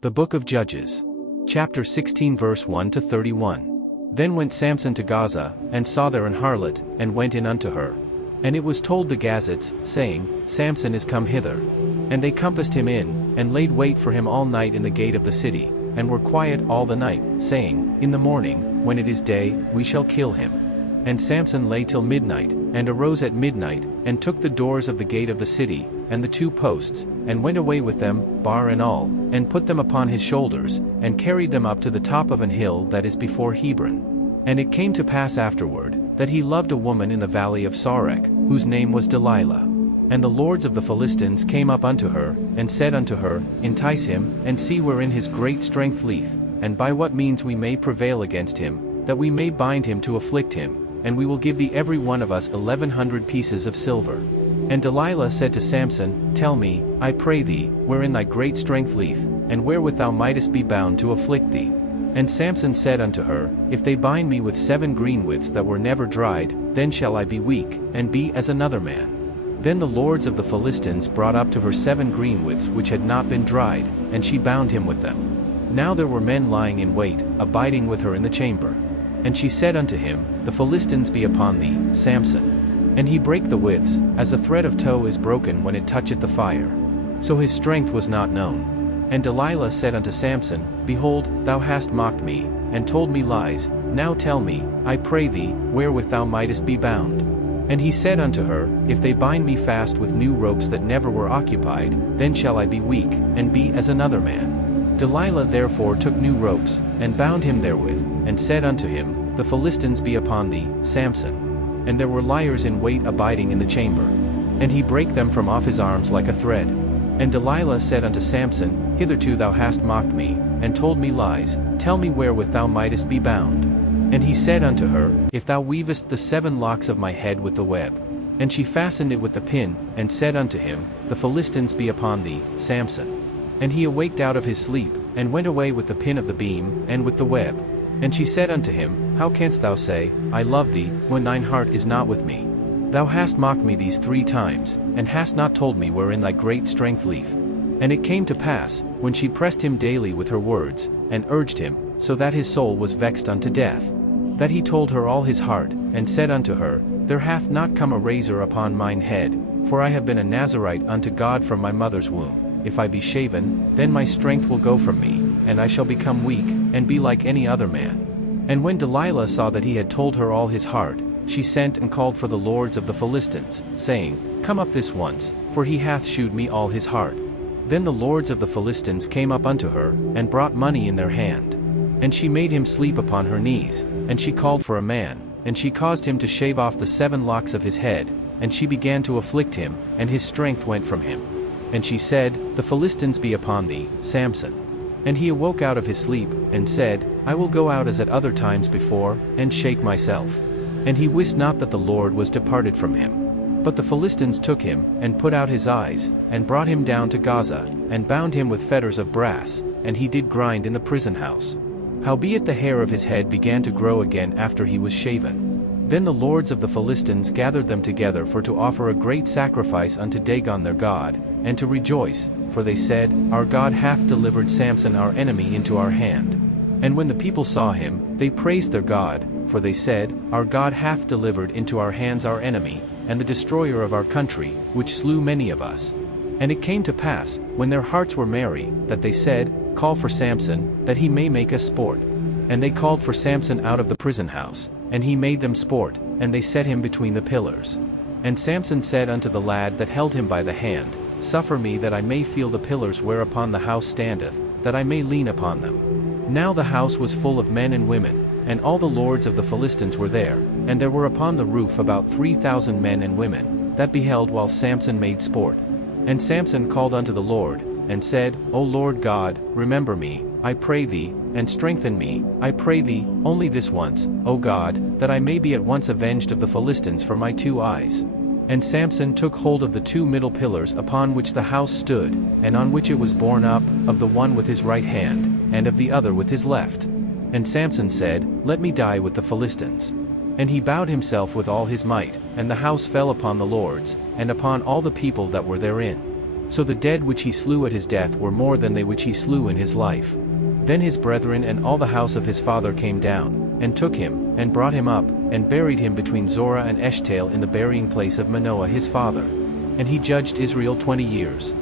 The Book of Judges. Chapter 16 verse 1 to 31. Then went Samson to Gaza, and saw there an harlot, and went in unto her. And it was told the Gazites, saying, Samson is come hither. And they compassed him in, and laid wait for him all night in the gate of the city, and were quiet all the night, saying, In the morning, when it is day, we shall kill him. And Samson lay till midnight, and arose at midnight, and took the doors of the gate of the city, and the 2 posts, and went away with them, bar and all, and put them upon his shoulders, and carried them up to the top of an hill that is before Hebron. And it came to pass afterward, that he loved a woman in the valley of Sorek, whose name was Delilah. And the lords of the Philistines came up unto her, and said unto her, Entice him, and see wherein his great strength lieth, and by what means we may prevail against him, that we may bind him to afflict him, and we will give thee every one of us 1,100 pieces of silver. And Delilah said to Samson, Tell me, I pray thee, wherein thy great strength lieth, and wherewith thou mightest be bound to afflict thee. And Samson said unto her, If they bind me with 7 greenwiths that were never dried, then shall I be weak, and be as another man. Then the lords of the Philistines brought up to her 7 greenwiths which had not been dried, and she bound him with them. Now there were men lying in wait, abiding with her in the chamber. And she said unto him, The Philistines be upon thee, Samson. And he brake the withs, as a thread of tow is broken when it toucheth the fire. So his strength was not known. And Delilah said unto Samson, Behold, thou hast mocked me, and told me lies, now tell me, I pray thee, wherewith thou mightest be bound. And he said unto her, If they bind me fast with new ropes that never were occupied, then shall I be weak, and be as another man. Delilah therefore took new ropes, and bound him therewith, and said unto him, The Philistines be upon thee, Samson. And there were liers in wait abiding in the chamber. And he brake them from off his arms like a thread. And Delilah said unto Samson, Hitherto thou hast mocked me, and told me lies, tell me wherewith thou mightest be bound. And he said unto her, If thou weavest the 7 locks of my head with the web. And she fastened it with the pin, and said unto him, The Philistines be upon thee, Samson. And he awaked out of his sleep, and went away with the pin of the beam, and with the web. And she said unto him, How canst thou say, I love thee, when thine heart is not with me? Thou hast mocked me these 3 times, and hast not told me wherein thy great strength lieth. And it came to pass, when she pressed him daily with her words, and urged him, so that his soul was vexed unto death, that he told her all his heart, and said unto her, There hath not come a razor upon mine head, for I have been a Nazarite unto God from my mother's womb. If I be shaven, then my strength will go from me, and I shall become weak, and be like any other man. And when Delilah saw that he had told her all his heart, she sent and called for the lords of the Philistines, saying, Come up this once, for he hath shewed me all his heart. Then the lords of the Philistines came up unto her, and brought money in their hand. And she made him sleep upon her knees, and she called for a man, and she caused him to shave off the 7 locks of his head, and she began to afflict him, and his strength went from him. And she said, The Philistines be upon thee, Samson. And he awoke out of his sleep, and said, I will go out as at other times before, and shake myself. And he wist not that the Lord was departed from him. But the Philistines took him, and put out his eyes, and brought him down to Gaza, and bound him with fetters of brass, and he did grind in the prison house. Howbeit the hair of his head began to grow again after he was shaven. Then the lords of the Philistines gathered them together for to offer a great sacrifice unto Dagon their god, and to rejoice, for they said, Our God hath delivered Samson our enemy into our hand. And when the people saw him, they praised their God, for they said, Our God hath delivered into our hands our enemy, and the destroyer of our country, which slew many of us. And it came to pass, when their hearts were merry, that they said, Call for Samson, that he may make us sport. And they called for Samson out of the prison house, and he made them sport, and they set him between the pillars. And Samson said unto the lad that held him by the hand, Suffer me that I may feel the pillars whereupon the house standeth, that I may lean upon them. Now the house was full of men and women, and all the lords of the Philistines were there, and there were upon the roof about 3,000 men and women, that beheld while Samson made sport. And Samson called unto the Lord, and said, O Lord God, remember me, I pray thee, and strengthen me, I pray thee, only this once, O God, that I may be at once avenged of the Philistines for my 2 eyes. And Samson took hold of the 2 middle pillars upon which the house stood, and on which it was borne up, of the one with his right hand, and of the other with his left. And Samson said, Let me die with the Philistines. And he bowed himself with all his might, and the house fell upon the lords, and upon all the people that were therein. So the dead which he slew at his death were more than they which he slew in his life. Then his brethren and all the house of his father came down, and took him, and brought him up, and buried him between Zorah and Eshtaol in the burying place of Manoah his father. And he judged Israel 20 years.